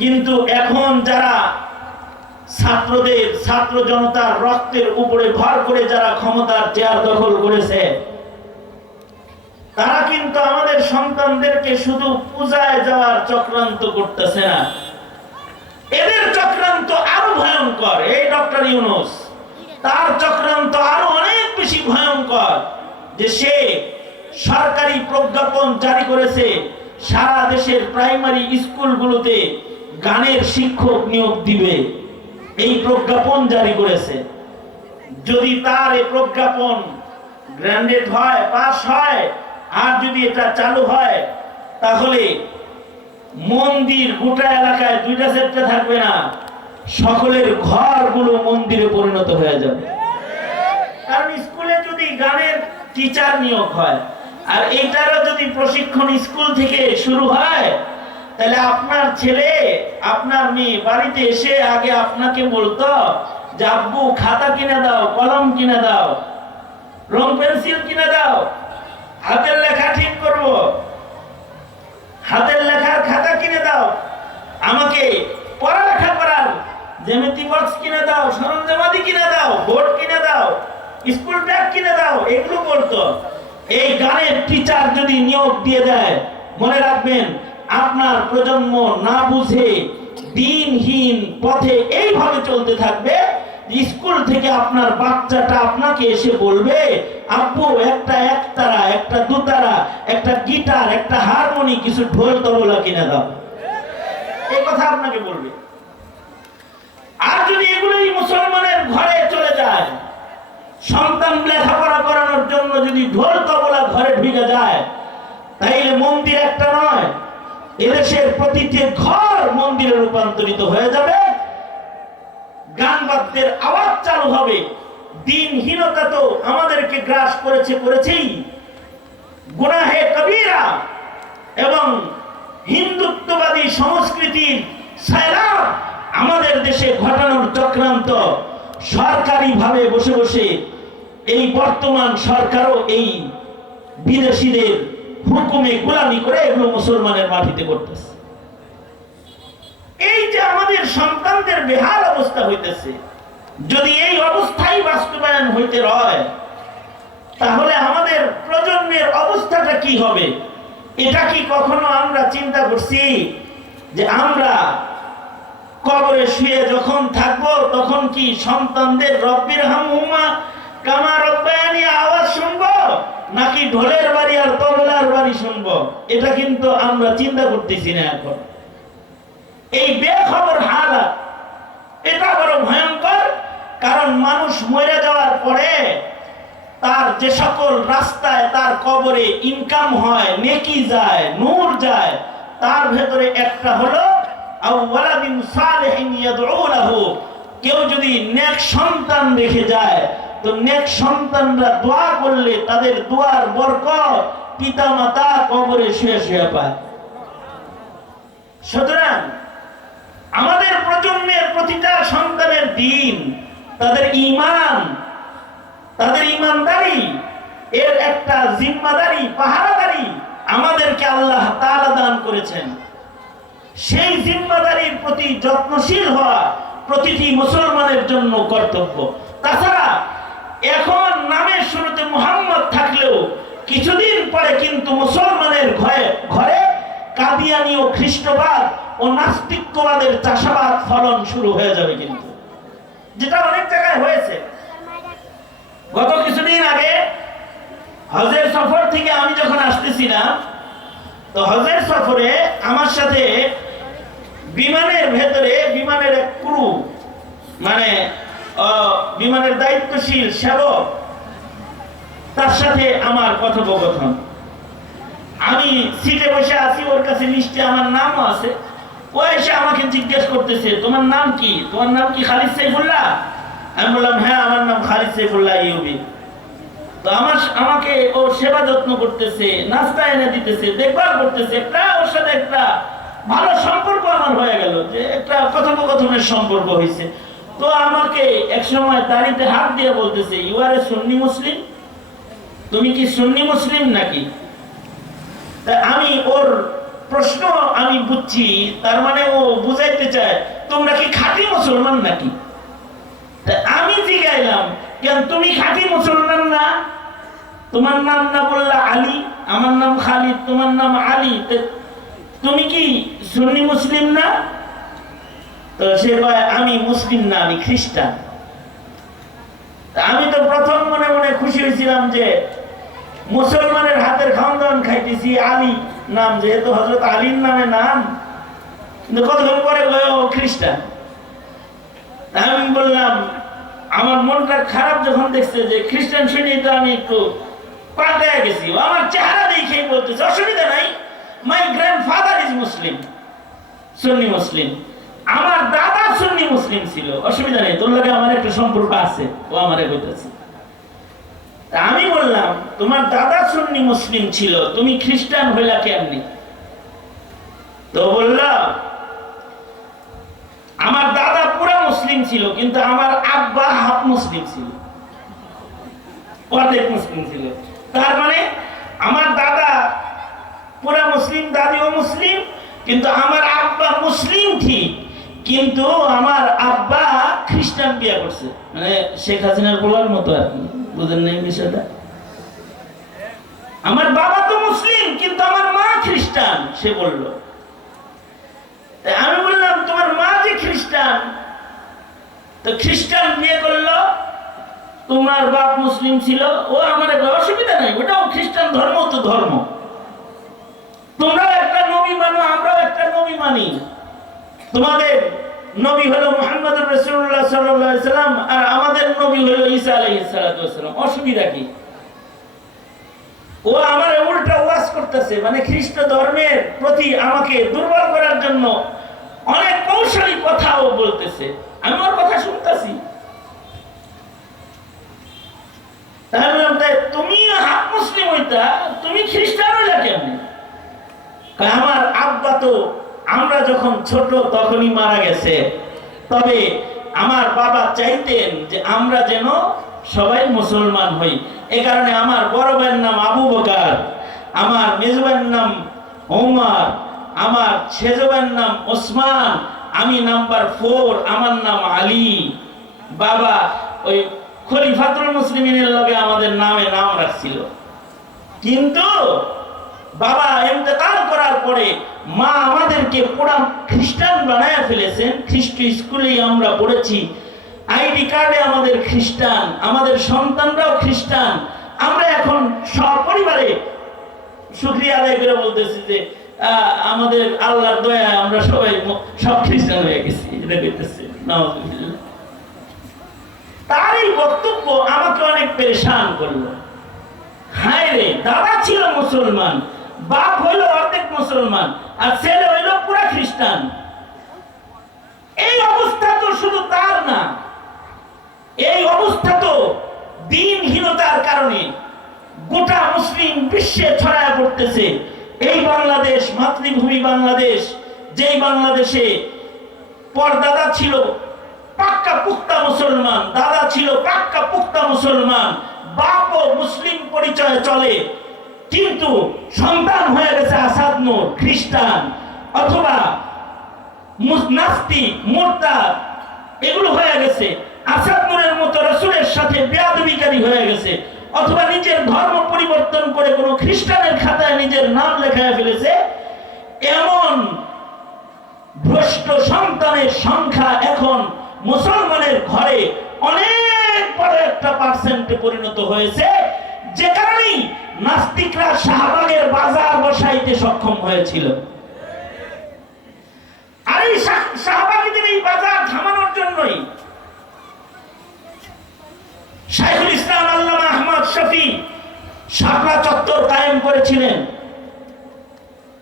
কিন্তু এখন যারা ছাত্রদের, ছাত্র জনতার রক্তের উপরে ভর করে যারা ক্ষমতার চেয়ার দখল করেছে, তারা কিন্তু আমাদের সন্তানদেরকে শুধু পূজায় যাওয়ার চক্রান্ত করতেছে না। এদের চক্রান্ত আরও ভয়ঙ্কর। এই ডক্টর ইউনুস, তার চক্রান্ত আরও অনেক বেশি ভয়ঙ্কর যে সে সরকারি প্রজ্ঞাপন জারি করেছে সারা দেশের প্রাইমারি স্কুলগুলোতে গানের শিক্ষক নিয়োগ দিবে। এই প্রজ্ঞাপন জারি করেছে। যদি তার এই প্রজ্ঞাপন গ্র্যান্ডেড হয়, পাস হয়, আর যদি এটা চালু হয়, তাহলে মন্দির গোটা এলাকায় দুইটা সেটটা থাকবে না, সকলের ঘরগুলো মন্দিরে পরিণত হয়ে যাবে। কারণ স্কুলে যদি গানের টিচার নিয়োগ হয়, আর এটারও যদি প্রশিক্ষণ স্কুল থেকে শুরু হয় তাহলে আপনার ছেলে, আপনার মেয়ে বাড়িতে এসে আগে আপনাকে বলতো যে আব্বু খাতা কিনে দাও, কলম কিনে দাও, রং পেন্সিল কিনে দাও, হাতের লেখা ঠিক করব, হাতের লেখার খাতা কিনে দাও, আমাকে পড়ালেখা করার জ্যামিতি বক্স কিনে দাও, সরঞ্জামাদি কিনে দাও, বোর্ড কিনে দাও, স্কুল ব্যাগ কিনে দাও, এগুলো বলতো। এই গানের টিচার যদি নিয়োগ দিয়ে দেয়, মনে রাখবেন আপনার প্রজন্ম না বুঝে দিনহীন পথে এইভাবে চলতে থাকবে, স্কুল থেকে আপনার বাচ্চাটা আপনাকে এসে বলবে, আব্বু, একটা একতারা, একটা দুতারা, একটা গিটার, একটা হারমোনি, কিছু ঢোল, তবলা কিনে দাও। এই কথা আপনাকে বলবে। আর যদি এগুলোই মুসলমানের ঘরে চলে যায়, সন্তান লেখাপড়া করানোর জন্য যদি ঢোল, তবলা ঘরে ঢুকে যায়, তাইলে মন্দির একটা নয় এদেশের প্রতিটি ঘর মন্দিরে রূপান্তরিত হয়ে যাবে। গান বাদ্যের আওয়াজ চালু হবে। দিনহীনতা তো আমাদেরকে গ্রাস করেছে করেছেই। গুনাহে কবিরা এবং হিন্দুত্ববাদী সংস্কৃতির সায়রাব আমাদের দেশে ঘটানোর চক্রান্ত। সরকারি ভাবে বসে বসে এই বর্তমান সরকারও এই বিদেশিদের হুকুমে গোলামি করে এগুলো মুসলমানের মাটিতে করতেছে। এই যে আমাদের সন্তানদের বেহাল অবস্থা হইতেছে, যদি এই অবস্থাই বাস্তবায়ন হইতে রয়, তাহলে আমাদের প্রজন্মের অবস্থাটা কি হবে? এটা কি কখনো আমরা চিন্তা করছি যে আমরা কবরে শুয়ে যখন থাকব, তখন কি সন্তানদের রব্বির হামহুমা নাকি ঢোলের বাড়ি আর তবলার বাড়ি এটা কিন্তু আমরা চিন্তা করতেছি না এখন। এই বেখবর এটা বড় ভয়ঙ্কর, কারণ মানুষ মরে যাওয়ার পরে তার যে সকল রাস্তায় তার কবরে ইনকাম হয়, নেকি যায়, নূর যায়, তার ভেতরে একটা হলো কেউ যদি নেক সন্তান রেখে যায় তো নেক সন্তানরা দোয়া করলে তাদের দোয়ার বরকত পিতা মাতা কবরে শুয়ে শুয়ে পায় সুতরাং আমাদের প্রজন্মের প্রতিটা সন্তানের দিন, তাদের ইমান তাদের ইমানদারি এর একটা জিম্মাদারি, পাহারাদারি আমাদেরকে আল্লাহ তাআলা দান করেছেন। সেই জিম্মাদারির প্রতি যত্নশীল হওয়া প্রতিটি মুসলমানের জন্য কর্তব্য। তাছাড়া এখন নামের শুরুতে মুহাম্মদ থাকলেও কিছুদিন পরে কিন্তু মুসলমানের ঘরে ঘরে কাদিয়ানি ও খ্রিস্টবাদ ও নাস্তিক্যবাদের চাষাবাদ ফলন শুরু হয়ে যাবে কিন্তু। যেটা অনেক জায়গায় হয়েছে। গত কিছুদিন আগে হজের সফর থেকে আমি যখন আসতেছিলাম তো হজের সফরে আমার সাথে বিমানের ভেতরে, বিমানের এক ক্রু মানে বিমানের দায়িত্বশীল সেবক, তার সাথে আমার কথোপকথন। আমি সিটে বসে আছি, ওর কাছে লিস্টে আমার নামও আছে। ও এসে আমাকে জিজ্ঞেস করতেছে, তোমার নাম কি? তোমার নাম কি খালিদ সাইফুল্লাহ? আমি বললাম হ্যাঁ আমার নাম খালিদ সাইফুল্লাহ ইউবি। তো আমার আমাকে ও সেবা যত্ন করতেছে, নাস্তা এনে দিতেছে, দেখভাল করতেছে, একটা ওর সাথে একটা ভালো সম্পর্ক আমার হয়ে গেল, যে একটা কথোপকথনের সম্পর্ক হয়েছে তো আমাকে এক সময় দাড়িতে হাত দিয়ে বলতেছে ইউ আর এ সুন্নি মুসলিম তুমি কি সুন্নি মুসলিম নাকি? আমি ওর প্রশ্ন আমি বুঝছি, তার মানে ও বুঝাইতে চায়, তোমরা কি খাঁটি মুসলমান নাকি? আমি জিগাইলাম, কেন তুমি খাঁটি মুসলমান না? তোমার নাম না বললা আলী, আমার নাম খালিদ, তোমার নাম আলী তুমি কি সুন্নি মুসলিম না? তো সে কয় আমি মুসলিম না, আমি খ্রিস্টান। আমি তো প্রথম মনে মনে খুশি হয়েছিলাম যে মুসলমানের হাতের খাওয়ান খাইতেছি আলী নাম, যেহেতু হজরত আলীর নামে নাম। কিন্তু কতক্ষণ পরে খ্রিস্টান। আমি বললাম, আমার মনটা খারাপ যখন দেখছে যে খ্রিস্টান শুনে তো আমি একটু পাল্টায় গেছি। আমার চেহারা দেখেই বলতেছে, অসুবিধা নাই। My grandfather is Muslim Sunni Muslim আমার দাদা সুন্নি মুসলিম ছিল, অসুবিধা নেই, তোর লাগে আমার একটা সম্পর্ক আছে, ও আমারে তা আমি বললাম, তোমার দাদা সুন্নি মুসলিম ছিল, তুমি খ্রিস্টান হইলা কেমনি? তো বললাম আমার দাদা পুরা মুসলিম ছিল, কিন্তু আমার আব্বা হাফ মুসলিম ছিল। অর্ধেক মুসলিম ছিল। তার মানে আমার দাদা পুরা মুসলিম, দাদিও মুসলিম, কিন্তু আমার আব্বা মুসলিম ঠিক। কিন্তু আমার আব্বা খ্রিস্টান বিয়ে করছে। মানে শেখ হাসিনার বলার মতো আর কি। বুঝেন নাই বিষয়টা? আমার বাবা তো মুসলিম, কিন্তু আমার মা খ্রিস্টান, সে বলল। আমি বললাম, তোমার মা যে খ্রিস্টান, তো খ্রিস্টান বিয়ে করল, তোমার বাপ মুসলিম ছিল, ও আমার একটা অসুবিধা নেই, ওটাও খ্রিস্টান ধর্ম তো ধর্ম। তোমরাও একটা নবী মানো, আমরাও একটা নবী মানি। তোমাদের নবী হলো মোহাম্মদ রসুল্লাহ সাল্লাম, আর আমাদের নবী হলো ঈসা আলাইসালাম অসুবিধা কি? ও আমার উল্টা ওয়াজ করতেছে মানে খ্রিস্ট ধর্মের প্রতি আমাকে দুর্বল করার জন্য অনেক কৌশলী কথাও বলতেছে। আমি ওর কথা শুনতেছি। তুমি হাফ মুসলিম হইতা, তুমি খ্রিস্টান হইলা কেমনি? আমার আব্বা তো আমরা যখন ছোট তখনই মারা গেছে। তবে আমার বাবা চাইতেন যে আমরা যেন সবাই মুসলমান হই। এ কারণে আমার বড় ভাইয়ের নাম আবু বকার, আমার মেজো ভাইয়ের নাম ওমর, আমার ছেজো ভাইয়ের নাম ওসমান, আমি নাম্বার ফোর, আমার নাম আলী। বাবা ওই খলিফাতুল মুসলিমিনের লগে আমাদের নামে নাম রাখছিল। কিন্তু বাবা ইন্তেকাল করার পরে মা আমাদেরকে পুরা খ্রিস্টান বানায় ফেলেছেন। খ্রিস্ট স্কুলেই আমরা পড়েছি। আইডি কার্ডে আমাদের খ্রিস্টান, আমাদের সন্তানরাও খ্রিস্টান। আমরা এখন সপরিবারে শুক্রিয়া আদায় করে বলতেছি যে আমাদের আল্লাহর দয়া আমরা সবাই সব খ্রিস্টান হয়ে গেছি, এটা করতেছি তার এই বক্তব্য আমাকে অনেক পেরেশান করল। হায় রে দাদা ছিল মুসলমান, বাপ হইল অর্ধেক মুসলমান, আর ছেলে হইল পুরা খ্রিস্টান। এই অবস্থা তো শুধু তার না, এই অবস্থা তো দিনহীনতার কারণে গোটা মুসলিম বিশ্বে ছড়ায় পড়তেছে। এই বাংলাদেশ, মাতৃভূমি বাংলাদেশ, যেই বাংলাদেশে পরদাদা ছিল, পাক্কা পুক্তা মুসলমান, দাদা ছিল পাক্কা পুক্তা মুসলমান, বাপও মুসলিম পরিচয়ে চলে। কিন্তু সন্তান হয়ে গেছে আসাদ খ্রিস্টান অথবা মোরতাদ, এগুলো হয়ে গেছে। মতো রসুলের সাথে বেয়াদবিকারী হয়ে গেছে অথবা নিজের ধর্ম পরিবর্তন করে কোনো খ্রিস্টানের খাতায় নিজের নাম লেখায় ফেলেছে, এমন ভ্রষ্ট সন্তানের সংখ্যা এখন মুসলমানের ঘরে অনেক বড় একটা পার্সেন্টে পরিণত হয়েছে। যে কারণেই নাস্তিকরা শাহবাগের বাজার বসাইতে সক্ষম হয়েছিল। আর এই শাহ- শাহবাগীদের এই বাজার থামানোর জন্যই শাইখুল ইসলাম আল্লামা আহমদ শফি শাপলা চত্বর কায়েম করেছিলেন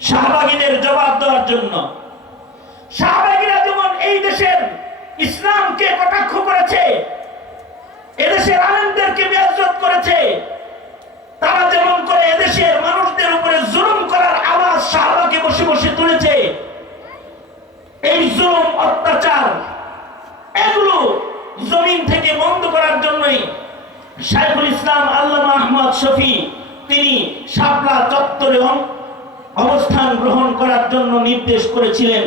শাহবাগীদের জবাব দেওয়ার জন্য। শাহবাগীরা যেমন এই দেশের ইসলামকে কটাক্ষ করেছে, এদেশের আলেমদেরকে বেয়াজ্জত করেছে তারা যেমন করে এদেশের মানুষদের উপরে জুলুম করার আওয়াজ শাহবাগে বসে বসে তুলেছে, এই জুলুম, অত্যাচার, এগুলো জমিন থেকে বন্ধ করার জন্যই শাইখুল ইসলাম আল্লামা আহমদ শফি তিনি শাপলা চত্বরে অবস্থান গ্রহণ করার জন্য নির্দেশ করেছিলেন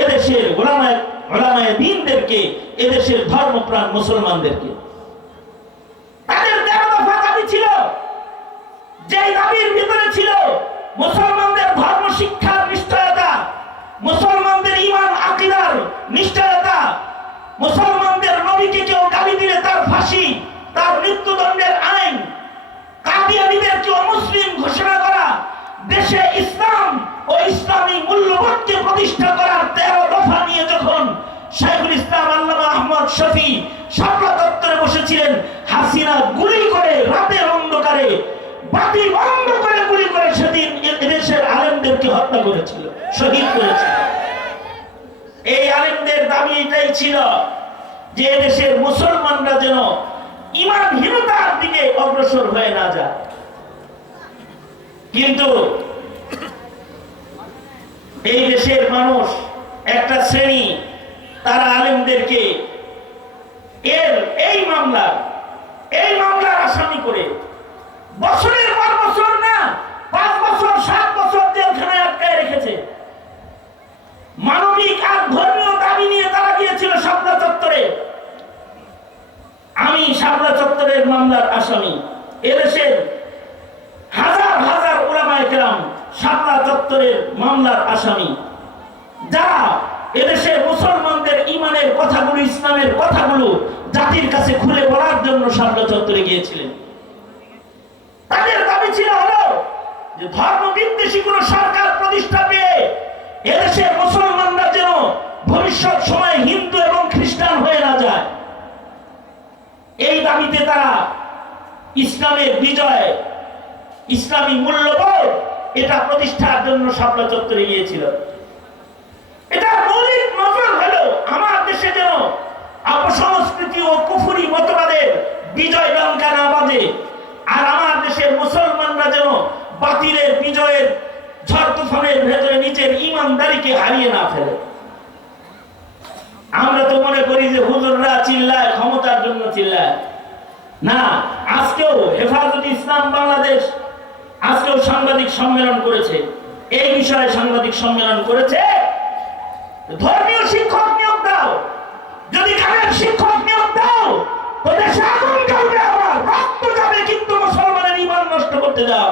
এদেশের গোলামায় ওলামায়ে দিনদেরকে, এদেশের ধর্মপ্রাণ মুসলমানদেরকে তাদের তেরো দফা দাবি ছিল দাবির ভিতরে ছিল মুসলমানদের ধর্ম শিক্ষার নিশ্চয়তা। মুসলমানদের ইমান, আকিদার নিশ্চয়তা। মুসলমানদের নবীকে কেউ গালি দিলে তার ফাঁসি, তার মৃত্যুদণ্ডের আইন। কাদিয়ানিদেরকে অমুসলিম ঘোষণা করা। দেশে ইসলাম ও ইসলামী মূল্যবোধকে প্রতিষ্ঠা করার তেরো দফা নিয়ে যখন শেখুল ইসলাম আল্লামা আহমদ শফি শাপলা দপ্তরে বসেছিলেন, হাসিনা গুলি করে রাতের অন্ধকারে বাতি বন্ধ করে গুলি করে সেদিন এদেশের আলেমদেরকে হত্যা করেছিল, শহীদ করেছিল। এই আলেমদের দাবি এটাই ছিল যে দেশের মুসলমানরা যেন ইমানহীনতার দিকে অগ্রসর হয়ে না যায়। কিন্তু এই দেশের মানুষ, একটা শ্রেণি, তারা আলেমদেরকে এর এই মামলা এই মামলার আসামি করে বছরের পর বছর না, পাঁচ বছর, সাত বছর জেলখানায় আটকায় রেখেছে। মানবিক আর ধর্মীয় দাবি নিয়ে তারা গিয়েছিল চত্বরে। আমি চত্বরের মামলার আসামি। এদেশের হাজার হাজার ওলামায়ে কেরাম শাপলা চত্বরের মামলার আসামি। যারা মুসলমানদের ইমানের কথাগুলো, ইসলামের কথাগুলো জাতির কাছে খুলে বলার জন্য শাপলা চত্বরে গিয়েছিলেন তাদের দাবি ছিল হলো ধর্ম বিদ্বেষী কোন সরকার প্রতিষ্ঠা পেয়ে এদেশের মুসলমানরা যেন ভবিষ্যৎ সময়ে হিন্দু এবং খ্রিস্টান হয়ে না যায়। এই দাবিতে তারা ইসলামের বিজয়, ইসলামী মূল্যবোধ এটা প্রতিষ্ঠার জন্য শাপলা চত্বরে গিয়েছিল। এটা মৌলিক নজর হলো আমার দেশে যেন অপসংস্কৃতি ও কুফুরি মতবাদের বিজয় ডঙ্কা না বাজে আর আমার দেশের মুসলমানরা হারিয়ে না ফেলে। আমরা তো মনে করি যে হুজুররা চিল্লায়, ক্ষমতার জন্য চিল্লায়। না, আজকেও হেফাজত ইসলাম বাংলাদেশ আজকেও সাংবাদিক সম্মেলন করেছে। এই বিষয়ে সাংবাদিক সম্মেলন করেছে। ধর্মীয় শিক্ষক নিয়োগ দাও। যদি গানের শিক্ষক নিয়োগ দাও, তো দেশে আগুন আবার, রক্ত যাবে, কিন্তু মুসলমানের ইমান নষ্ট করতে দাও।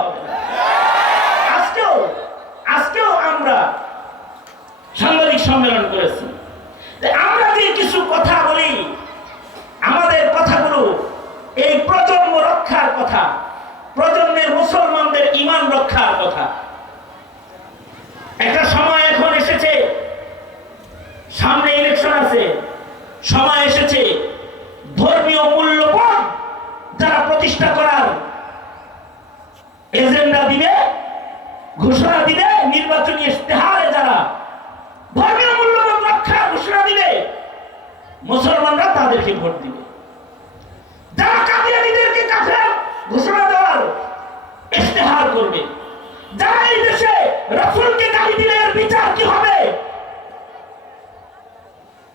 আজকেও আজকেও আমরা সাংবাদিক সম্মেলন করেছি তা আমরা যে কিছু কথা বলি আমাদের কথাগুলো এই প্রজন্ম রক্ষার কথা প্রজন্মের মুসলমানদের ইমান রক্ষার কথা একটা সময় এখন এসেছে সামনে ইলেকশন আছে সময় এসেছে ধর্মীয় মূল্যবোধ যারা প্রতিষ্ঠা করার এজেন্ডা দিবে, ঘোষণা দিবে, নির্বাচনী ইশতেহারে যারা ধর্মীয় মূল্যবোধ রক্ষা ঘোষণা দিবে, মুসলমানরা তাদেরকে ভোট দিবে যারা কাদিয়ানিদেরকে কাফের ঘোষণা দেওয়ার ইশতেহার করবে যারা এই দেশে রসুলকে গালি দিলে এর বিচার কি হবে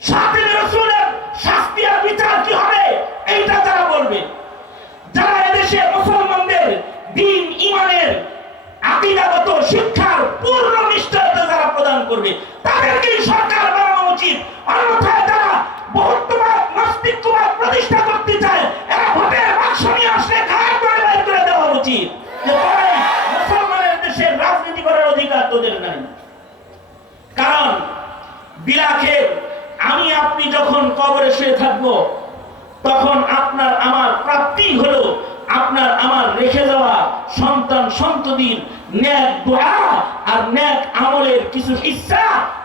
সাথে রসুলের শাস্তি আর বিচার কি হবে এইটা যারা বলবে যারা এদেশে মুসলমানদের দিন ইমানের আকিদাগত শিক্ষার পূর্ণ নিশ্চয়তা যারা প্রদান করবে তাদেরকেই সরকার বানানো উচিত অন্যথায় যারা বহুত্ববাদ নাস্তিকবাদ প্রতিষ্ঠা করতে চায় এরা ভোটের বাক্স নিয়ে আসলে ঘাট করে বের করে দেওয়া উচিত যে তোরাই মুসলমানের দেশের রাজনীতি করার অধিকার তোদের নাই কারণ বিলাখের আমি আপনি যখন কবরে শুয়ে থাকব, তখন আপনার আমার প্রাপ্তি হলো আপনার আমার রেখে যাওয়া সন্তান সন্ততির ন্যাক দোয়া আর ন্যাক আমলের কিছু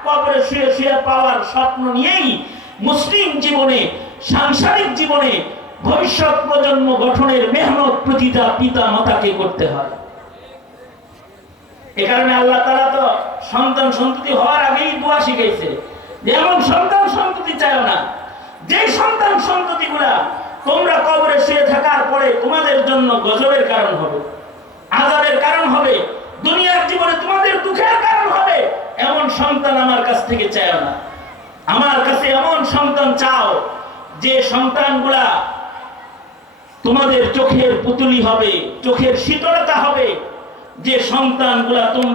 কবরে শুয়ে শুয়ে পাওয়ার স্বপ্ন নিয়েই মুসলিম জীবনে, সাংসারিক জীবনে ভবিষ্যৎ প্রজন্ম গঠনের মেহনত প্রতিটা পিতা মাতাকে করতে হয়। এ কারণে আল্লাহ তারা তো সন্তান সন্ততি হওয়ার আগেই দোয়া শিখাইছে। এমন সন্তান সন্ততি চাইও না। যে সন্তান সন্ততি গুলা তোমরা কবরে শুয়ে থাকার পরে তোমাদের জন্য গজবের কারণ হবে, আজাবের কারণ হবে, দুনিয়ার জীবনে তোমাদের দুঃখের কারণ হবে, এমন সন্তান আমার কাছ থেকে চায় না। আমার কাছে এমন সন্তান চাও যে সন্তানগুলা তোমাদের চোখের পুতুলি হবে, চোখের শীতলতা হবে, যে সন্তানগুলা তোমরা